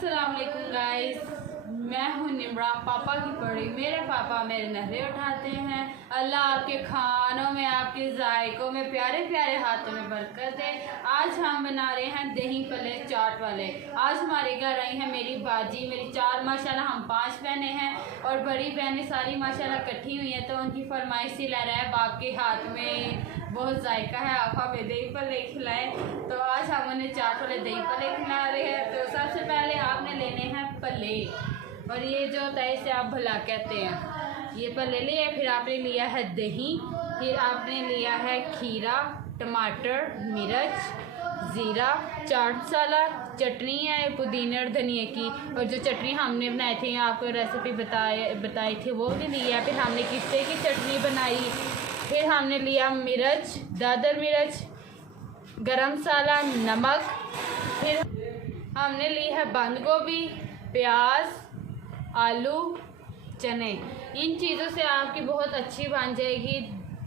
अस्सलाम वालेकुम गाइस, मैं हूँ निम्रा। पापा की पड़ी मेरे पापा मेरे नखरे उठाते हैं। अल्लाह आपके खानों में, आपके जायकों में, प्यारे प्यारे हाथों में बरकत है। आज हम बना रहे हैं दही पले चाट वाले। आज हमारे घर आई हैं मेरी बाजी, मेरी चार माशाल्लाह हम 5 बहनें हैं और बड़ी बहनें सारी माशाल्लाह इकट्ठी हुई हैं। तो उनकी फरमाइश से ला रहा है बाप के हाथ में बहुत जायका है, आप हमें दही पले खिलाएं। तो आज हम उन्हें चाट वाले दही पले खिला रहे हैं। तो सबसे पहले आपने लेने हैं पले, और ये जो होता है इसे आप भला कहते हैं। ये पले लिए, फिर आपने लिया है दही, फिर आपने लिया है खीरा, टमाटर, मिर्च, ज़ीरा, चाट मसाला, चटनी है पुदीने और धनिया की, और जो चटनी हमने बनाई थी आपको रेसिपी बताई थी वो भी लिया। फिर हमने किस्से की चटनी बनाई। फिर हमने लिया मिर्च, दादर मिर्च, गरम मसाला, नमक। फिर हमने ली है बंद गोभी, प्याज, आलू, चने। इन चीज़ों से आपकी बहुत अच्छी बन जाएगी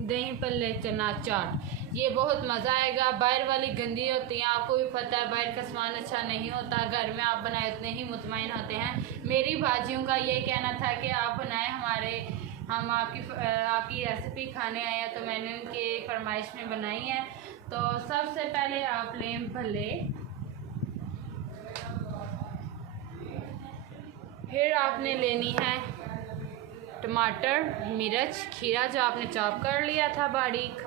दही पल्ले चना चाट। ये बहुत मज़ा आएगा। बाहर वाली गंदी होती हैं, आपको भी पता है बाहर का सामान अच्छा नहीं होता। घर में आप बनाए उतने ही मुतमईन होते हैं। मेरी भाजियों का ये कहना था कि आप बनाएं हम आपकी रेसिपी खाने आए हैं, तो मैंने उनके फरमाइश में बनाई है। तो सबसे पहले आप लें भले, फिर आपने लेनी है टमाटर, मिर्च, खीरा जो आपने चॉप कर लिया था बारीक।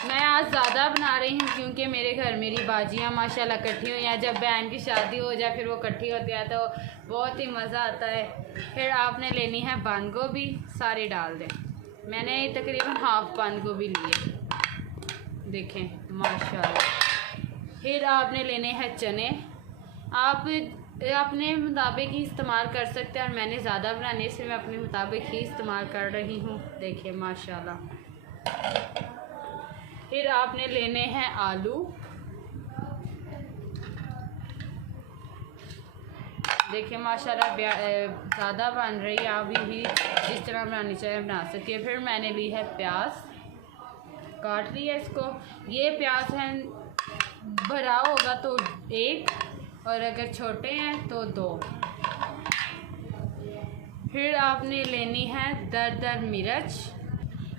मैं आज ज़्यादा बना रही हूँ क्योंकि मेरे घर मेरी बाजियाँ माशाल्लाह इकट्ठी हुई हैं। जब बहन की शादी हो जाए फिर वो इकट्ठी होती है तो बहुत ही मज़ा आता है। फिर आपने लेनी है बंद गोभी, सारी डाल दें। मैंने तकरीबन हाफ बंद गोभी लिए, देखें माशाल्लाह। फिर आपने लेने हैं चने, आप अपने मुताबिक ही इस्तेमाल कर सकते हैं, और मैंने ज़्यादा बनाने से मैं अपने मुताबिक ही इस्तेमाल कर रही हूँ, देखिए माशाल्लाह। फिर आपने लेने हैं आलू, देखिए माशाल्लाह ज़्यादा बन रही है, आप भी जिस तरह बनानी चाहिए बना सकती है। फिर मैंने ली है प्याज, काट लिया इसको। ये प्याज है बड़ा होगा तो 1, और अगर छोटे हैं तो 2। फिर आपने लेनी है दरदर मिर्च।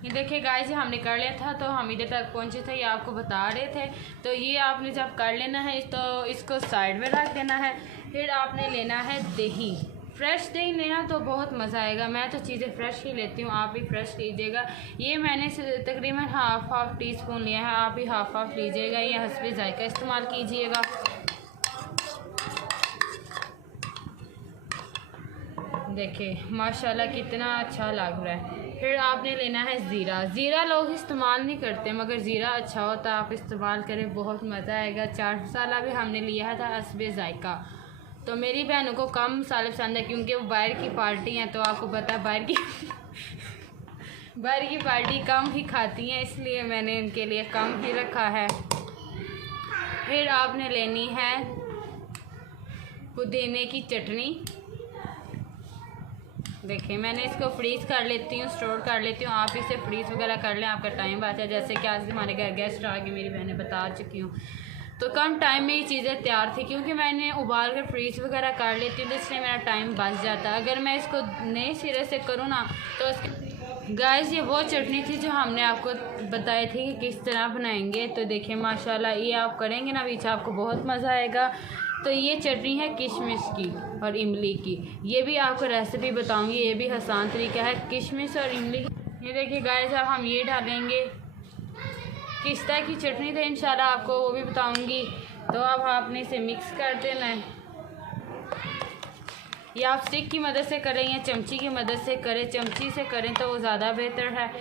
ये देखिए गाइस, हमने कर लिया था तो हम इधर तक पहुंचे थे, ये आपको बता रहे थे। तो ये आपने जब कर लेना है तो इसको साइड में रख देना है। फिर आपने लेना है दही, फ्रेश दही लेना तो बहुत मज़ा आएगा। मैं तो चीज़ें फ़्रेश ही लेती हूँ, आप भी फ्रेश लीजिएगा। ये मैंने तकरीबन हाफ टी स्पून लिया है, आप भी हाफ लीजिएगा। ये हस्बे जायका इस्तेमाल कीजिएगा। देखिए माशाल्लाह कितना अच्छा लग रहा है। फिर आपने लेना है ज़ीरा। ज़ीरा लोग इस्तेमाल नहीं करते, मगर ज़ीरा अच्छा होता है, आप इस्तेमाल करें, बहुत मज़ा आएगा। चाट मसाला भी हमने लिया था हस्बे जायका। तो मेरी बहनों को कम मसाले पसंद है क्योंकि वो बाहर की पार्टी हैं, तो आपको पता है बाहर की पार्टी कम ही खाती हैं, इसलिए मैंने उनके लिए कम ही रखा है। फिर आपने लेनी है पुदीने की चटनी। देखिए मैंने इसको फ्रीज़ कर लेती हूँ, स्टोर कर लेती हूँ। आप इसे फ्रीज़ वगैरह कर लें, आपका टाइम बचा। जैसे कि आज हमारे घर गेस्ट आ गए, मेरी बहनें बता चुकी हूँ, तो कम टाइम में ये चीज़ें तैयार थी क्योंकि मैंने उबाल कर फ्रीज़ वगैरह कर लेती हूँ, तो इसलिए मेरा टाइम बच जाता है। अगर मैं इसको नए सिरे से करूँ ना तो गाइस ये वो चटनी थी जो हमने आपको बताई थी कि किस तरह बनाएंगे। तो देखिए माशाल्लाह ये आप करेंगे ना पीछे, आपको बहुत मज़ा आएगा। तो ये चटनी है किशमिश की और इमली की, ये भी आपको रेसिपी बताऊंगी, ये भी आसान तरीका है किशमिश और इमली। ये देखिए गाइस, अब हम ये डालेंगे। किस्ता की चटनी तो इंशाल्लाह आपको वो भी बताऊंगी। तो अब आपने इसे मिक्स कर देना है। ये आप स्टिक की मदद से करें या चमची की मदद से करें, चमची से करें तो वो ज़्यादा बेहतर है।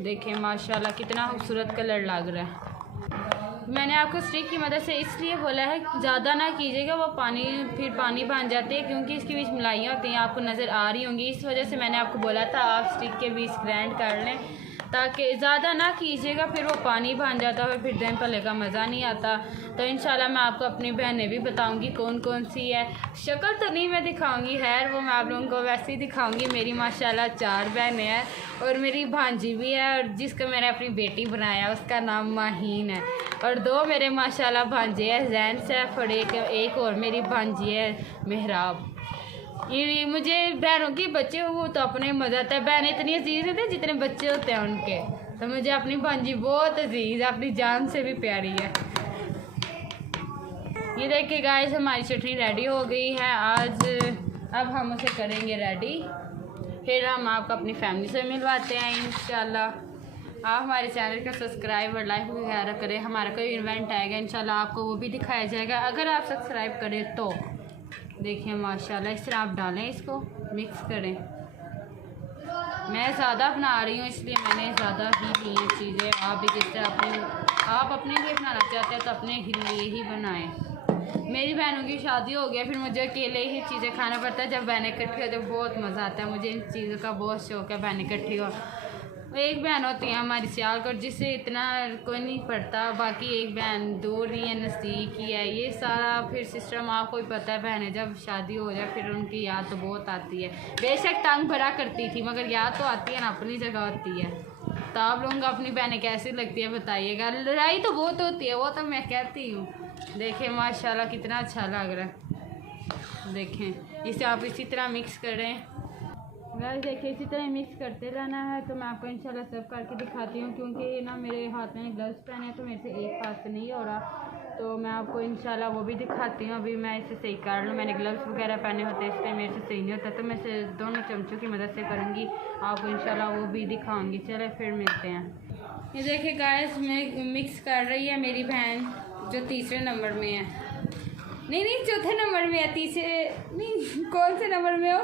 देखिए माशाल्लाह कितना खूबसूरत कलर लग रहा है। मैंने आपको स्टिक की मदद से इसलिए बोला है ज़्यादा ना कीजिएगा, वो फिर पानी बन जाते हैं क्योंकि इसके बीच मिलाइयाँ होती हैं, आपको नज़र आ रही होंगी। इस वजह से मैंने आपको बोला था आप स्टिक के बीच ग्राइंड कर लें। ताकि ज़्यादा ना कीजिएगा, फिर वो पानी बन जाता है, फिर दही भल्ले का मज़ा नहीं आता। तो इंशाल्लाह मैं आपको अपनी बहनें भी बताऊँगी कौन कौन सी है। शक्ल तो नहीं मैं दिखाऊँगी, खैर वो मैं आप लोगों को वैसे ही दिखाऊँगी। मेरी माशाल्लाह 4 बहनें हैं और मेरी भांजी भी है, और जिसको मैंने अपनी बेटी बनाया उसका नाम माहीन है, और 2 मेरे माशाल्लाह भांजे हैं, जैन सैफ, और एक और मेरी भांजी है मेहराब। ये मुझे बहनों के बच्चे वो तो अपने मज़ा आता है, बहनें इतनी अजीज़ होती है जितने बच्चे होते हैं उनके। तो मुझे अपनी भांजी बहुत अजीज़, अपनी जान से भी प्यारी है। ये देखिए गाइस हमारी चटनी रेडी हो गई है आज। अब हम उसे करेंगे रेडी, फिर हम आपको अपनी फैमिली से मिलवाते हैं इंशाल्लाह। आप हमारे चैनल को सब्सक्राइब और लाइक वगैरह करें। हमारा कोई इवेंट आएगा इंशाल्लाह आपको वो भी दिखाया जाएगा, अगर आप सब्सक्राइब करें तो। देखिए माशाल्लाह इस तरह आप डालें, इसको मिक्स करें। मैं ज़्यादा बना रही हूँ इसलिए मैंने ज़्यादा ही ली हैं चीज़ें। आप भी जिस तरह आप अपने लिए बनाना चाहते हैं तो अपने लिए ही बनाएं। मेरी बहनों की शादी हो गया, फिर मुझे अकेले ही चीज़ें खाना पड़ता है। जब बहनें इकट्ठी होती है बहुत मज़ा आता है। मुझे इन चीज़ों का बहुत शौक़ है, बहनें इकट्ठी हो। एक बहन होती है हमारी सियालकोट, जिससे इतना कोई नहीं पड़ता, बाकी एक बहन दूर ही है, नज़दीक ही है। ये सारा फिर सिस्टम आपको ही पता है। बहनें जब शादी हो जाए फिर उनकी याद तो बहुत आती है। बेशक तंग भरा करती थी मगर याद तो आती है ना, अपनी जगह होती है। तो आप लोगों को अपनी बहनें कैसी लगती है बताइएगा। लड़ाई तो बहुत होती है, वो तो मैं कहती हूँ। देखें माशाल्लाह कितना अच्छा लग रहा है। देखें इसे आप इसी तरह मिक्स करें। गाइस देखिए इसी तरह मिक्स करते रहना है। तो मैं आपको इंशाल्लाह सर्व करके दिखाती हूँ, क्योंकि ना मेरे हाथ में ग्लव्स पहने हैं तो मेरे से एक हाथ से नहीं हो रहा। तो मैं आपको इंशाल्लाह वो भी दिखाती हूँ। अभी मैं इसे सही कर लूँ, मैंने ग्लव्स वगैरह पहने होते हैं इसलिए मेरे से सही नहीं होता, तो मैं इसे दोनों चमचों की मदद से करूँगी। आपको इंशाल्लाह वो भी दिखाऊँगी। चले फिर मिलते हैं। ये देखिए गाइस मैं मिक्स कर रही है मेरी बहन, जो तीसरे नंबर में है। नहीं चौथे नंबर में है, तीसरे नहीं कौन से नंबर में हो,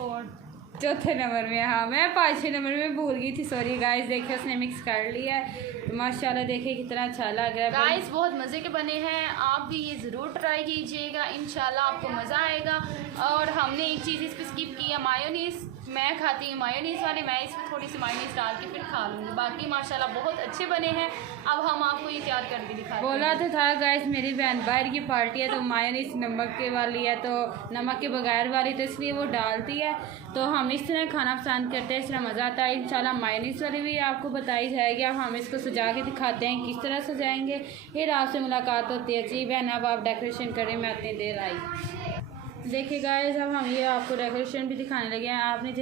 और चौथे नंबर में। हाँ मैं 5वें नंबर में भूल गई थी, सॉरी गाइस। देखिए उसने मिक्स कर लिया है माशाल्लाह। देखिए कितना अच्छा लग रहा है गाइस, बहुत मज़े के बने हैं। आप भी ये ज़रूर ट्राई कीजिएगा, इंशाल्लाह आपको मज़ा आएगा। और हमने एक चीज़ इस पर स्किप की है, मायोनीज़। मैं खाती हूँ मायोनीज़ वाले, मैं इसमें थोड़ी सी मायोनीज़ डाल के फिर खा लूँगी। बाकी माशाल्लाह बहुत अच्छे बने हैं। अब हम आपको ये तैयार करके दिखाते हैं। बोला तो था गाइस मेरी बहन बाहर की पार्टी है तो मायोनीज़ नमक के वाली है, तो नमक के बगैर वाली, तो इसलिए वो डालती है। तो हम इस तरह खाना पसंद करते हैं, इस तरह मज़ा आता है। इंशाल्लाह मायोनीज़ वाली भी आपको बताई जाएगी। अब हम इसको सजा के दिखाते हैं किस तरह सजाएंगे, फिर आपसे मुलाकात होती है। जी बहन अब आप डेकोरेशन करें, मैं इतनी देर आई। देखिए गाइस अब हम ये आपको डेकोरेशन भी दिखाने लगे हैं। आपने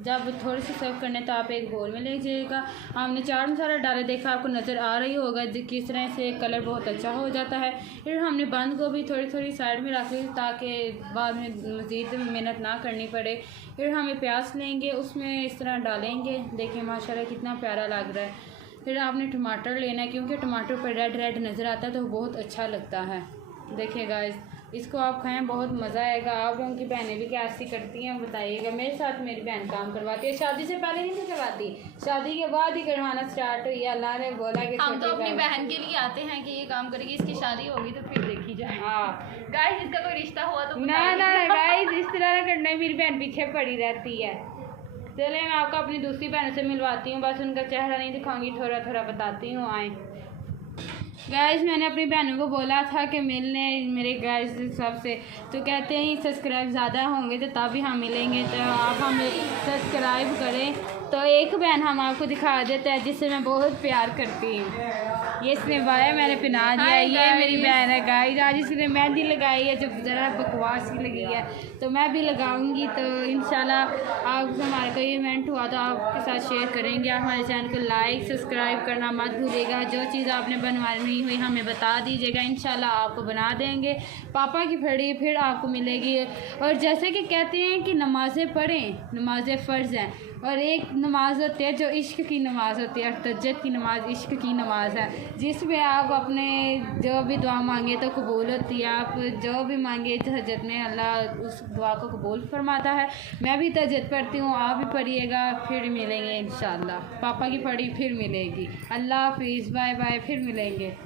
जब थोड़ी सी सर्व करने तो आप एक बोल में लीजिएगा। हमने चाट मसाला डाले, देखा आपको नज़र आ रही होगा किस तरह से कलर बहुत अच्छा हो जाता है। फिर हमने बंद गोभी थोड़ी थोड़ी साइड में रख ली ताकि बाद में मज़ीद मेहनत ना करनी पड़े। फिर हमें प्याज लेंगे, उसमें इस तरह डालेंगे। देखिए माशाल्लाह कितना प्यारा लग रहा है। फिर आपने टमाटर लेना है, क्योंकि टमाटर पर रेड रेड नज़र आता है तो बहुत अच्छा लगता है। देखिए गाइस इसको आप खाएं, बहुत मज़ा आएगा। आप लोगों की बहनें भी कैसी करती हैं बताइएगा। मेरे साथ मेरी बहन काम करवाती है, शादी से पहले नहीं करवाती, शादी के बाद ही करवाना स्टार्ट हुई। अल्लाह ने बोला कि हम तो अपनी बहन के लिए आते हैं कि ये काम करेगी, इसकी शादी होगी तो फिर देखी जाए। हाँ गाइस इसका कोई रिश्ता हुआ तो ना गाइस इस तरह करना, मेरी बहन पीछे पड़ी रहती है। चले मैं आपको अपनी दूसरी बहन से मिलवाती हूँ, बस उनका चेहरा नहीं दिखाऊंगी, थोड़ा थोड़ा बताती हूँ। आए गाइस मैंने अपनी बहनों को बोला था कि मिलने मेरे गाइस सबसे, तो कहते हैं सब्सक्राइब ज़्यादा होंगे तो तभी हम मिलेंगे, तो आप हमें सब्सक्राइब करें। तो एक बहन हम आपको दिखा देते हैं जिससे मैं बहुत प्यार करती हूँ। ये इसने वाया मैंने पहना दिया, ये मेरी बहन है गाइस। आज इसने मेहंदी लगाई है जो ज़रा बकवास की लगी है, तो मैं भी लगाऊंगी। तो इंशाल्लाह आप हमारा कोई इवेंट हुआ तो आपके साथ शेयर करेंगे। आप हमारे चैनल को लाइक सब्सक्राइब करना मत भूलिएगा। जो चीज़ आपने बनवानी हुई हमें बता दीजिएगा, इंशाल्लाह आपको बना देंगे। पापा की फड़ी फिर आपको मिलेगी। और जैसे कि कहते हैं कि नमाज़ें पढ़ें, नमाज़ें फ़र्ज़ हैं, और एक नमाज़ होती है जो इश्क की नमाज़ होती है, तहज्जुद की नमाज़ इश्क की नमाज़ है, जिसमें आप अपने जो भी दुआ मांगे तो कबूल होती है। आप जो भी मांगे तहज्जुद में अल्लाह उस दुआ को कबूल फरमाता है। मैं भी तहज्जुद पढ़ती हूँ, आप भी पढ़िएगा, फिर मिलेंगे इंशाल्लाह। पापा की पढ़ी फिर मिलेगी। अल्लाह हाफिज़, बाय बाय, फिर मिलेंगे।